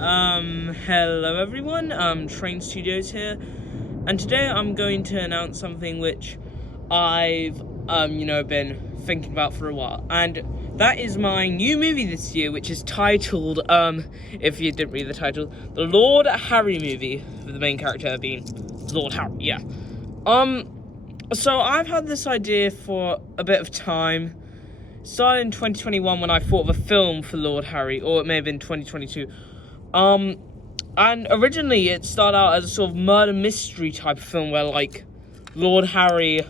Hello everyone, Train Studios here, and today I'm going to announce something which I've, been thinking about for a while, and that is my new movie this year, which is titled, if you didn't read the title, the Lord Harry movie, with the main character being Lord Harry, yeah. So I've had this idea for a bit of time. Started in 2021 when I thought of a film for Lord Harry, or it may have been 2022. And originally it started out as a sort of murder mystery type of film where, like, Lord Harry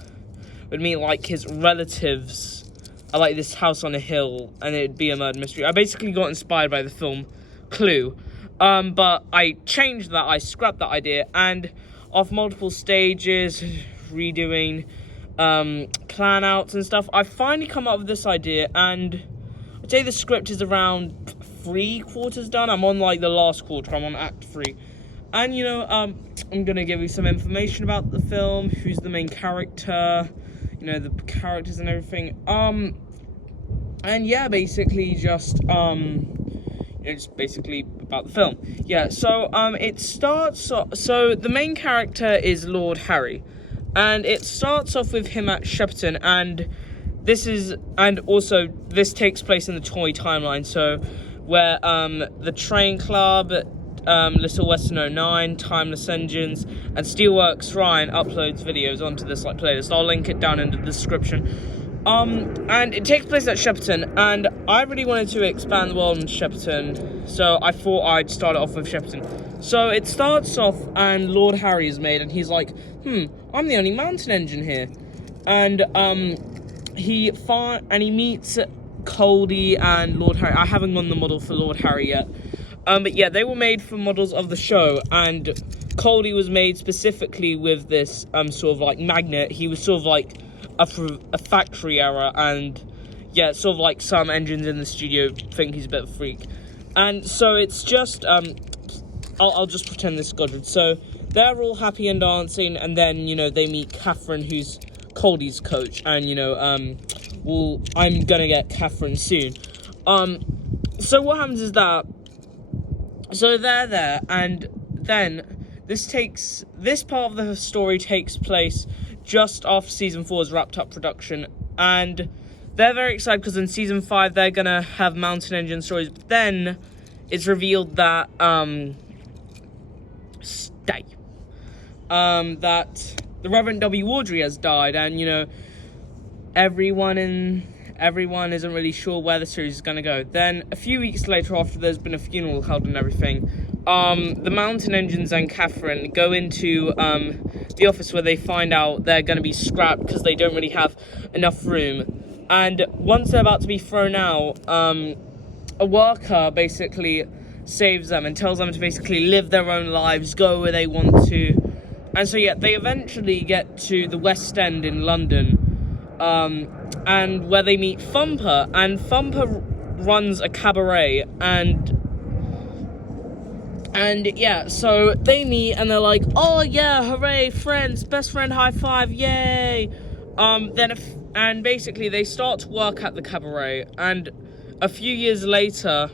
would meet, like, his relatives at, like, this house on a hill, and it'd be a murder mystery. I basically got inspired by the film Clue, but I changed that, I scrapped that idea, and off multiple stages, redoing, plan outs and stuff, I finally come up with this idea, and I'd say the script is around 3/4 done. I'm on, like, the last quarter. I'm on Act 3. And, I'm gonna give you some information about the film, who's the main character, the characters and everything. And yeah, basically just, it's basically about the film. Yeah, so, it starts, so the main character is Lord Harry. And it starts off with him at Shepperton, and this takes place in the toy timeline, so where the Train Club, Little Western 09, Timeless Engines, and Steelworks Ryan uploads videos onto this playlist. I'll link it down in the description. And it takes place at Shepperton, and I really wanted to expand the world in Shepperton, so I thought I'd start it off with Shepperton. So it starts off, and Lord Harry is made, and he's like, I'm the only mountain engine here. And he meets Goldie and Lord Harry. I haven't gone the model for Lord Harry yet. But yeah, they were made for models of the show, and Goldie was made specifically with this sort of like magnet. He was sort of like a factory error, and yeah, sort of like some engines in the studio think he's a bit of a freak. And so it's just I'll just pretend this is Godred. So they're all happy and dancing, and then they meet Catherine, who's Goldie's coach, and I'm gonna get Catherine soon. So what happens is that, so they're there, and then this part of the story takes place just after season 4's wrapped up production, and they're very excited because in season 5 they're gonna have mountain engine stories. But then it's revealed that that the Reverend W. Wardry has died, and everyone isn't really sure where the series is going to go. Then a few weeks later, after there's been a funeral held and everything, the Mountain Engines and Catherine go into the office where they find out they're going to be scrapped because they don't really have enough room. And once they're about to be thrown out, a worker basically saves them and tells them to basically live their own lives, go where they want to. And so yeah, they eventually get to the West End in London, and where they meet Thumper, and Thumper runs a cabaret, and yeah, so they meet, and they're like, oh yeah, hooray, friends, best friend high five, yay. And basically they start to work at the cabaret, and a few years later,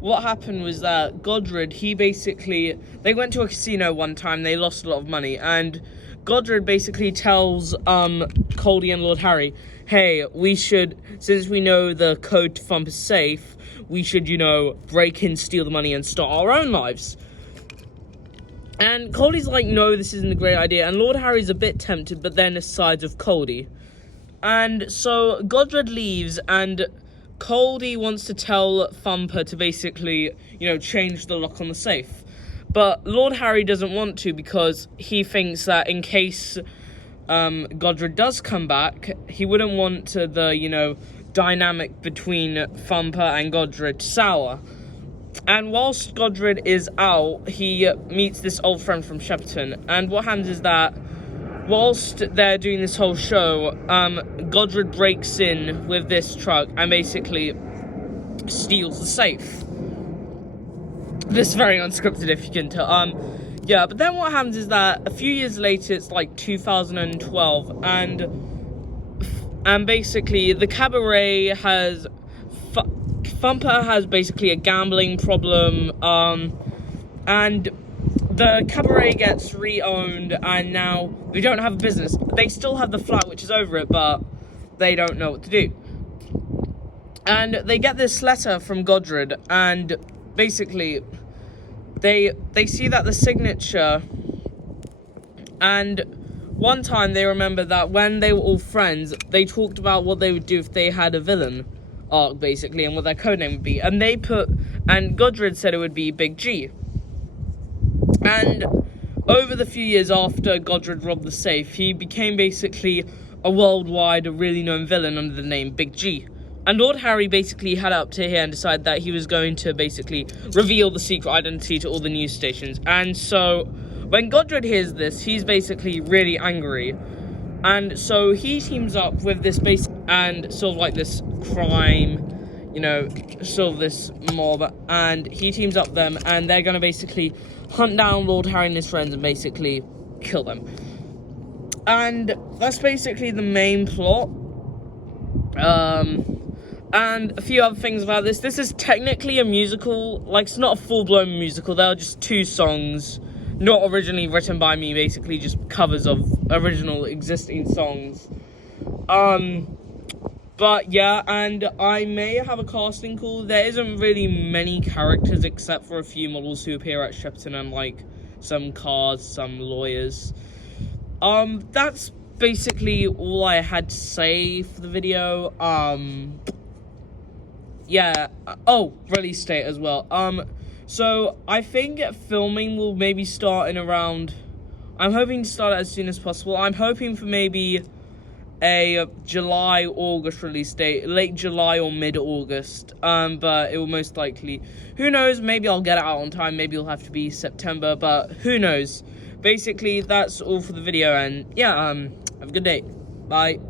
what happened was that Godred, they went to a casino one time, they lost a lot of money, and Godred basically tells Goldie and Lord Harry, hey, we should, since we know the code to Thump is safe, we should, break in, steal the money, and start our own lives. And Goldie's like, no, this isn't a great idea, and Lord Harry's a bit tempted, but then sides with Goldie. And so Godred leaves, and Goldie wants to tell Thumper to basically, change the lock on the safe. But Lord Harry doesn't want to, because he thinks that in case Godred does come back, he wouldn't want the, dynamic between Thumper and Godred to sour. And whilst Godred is out, he meets this old friend from Shepperton. And what happens is that whilst they're doing this whole show, Godred breaks in with this truck and basically steals the safe. This is very unscripted, if you can tell. Yeah, but then what happens is that a few years later, it's like 2012, and basically the cabaret has Thumper has basically a gambling problem, and the cabaret gets re-owned, and now they don't have a business. They still have the flat, which is over it, but they don't know what to do. And they get this letter from Godred, and basically they see that the signature, and one time they remember that when they were all friends, they talked about what they would do if they had a villain arc, basically, and what their codename would be. And Godred said it would be Big G. And over the few years after Godred robbed the safe, he became basically a worldwide, really known villain under the name Big G. And Lord Harry basically had up to here and decided that he was going to basically reveal the secret identity to all the news stations. And so when Godred hears this, he's basically really angry. And so he teams up with this and sort of like this crime, sort of this mob, and he teams up them, and they're going to basically hunt down Lord Harry and his friends and basically kill them. And that's basically the main plot. And a few other things about this. This is technically a musical. Like, it's not a full-blown musical. There are just 2 songs, not originally written by me, basically just covers of original existing songs. But yeah, and I may have a casting call. There isn't really many characters except for a few models who appear at Shepperton, and like some cars, some lawyers. That's basically all I had to say for the video. Yeah. Oh, release date as well. So I think filming will maybe start in around. I'm hoping to start it as soon as possible. I'm hoping for maybe a July-August release date, late July or mid-August. But it will most likely, who knows? Maybe I'll get it out on time. Maybe it'll have to be September. But who knows? Basically, that's all for the video. And yeah, have a good day. Bye.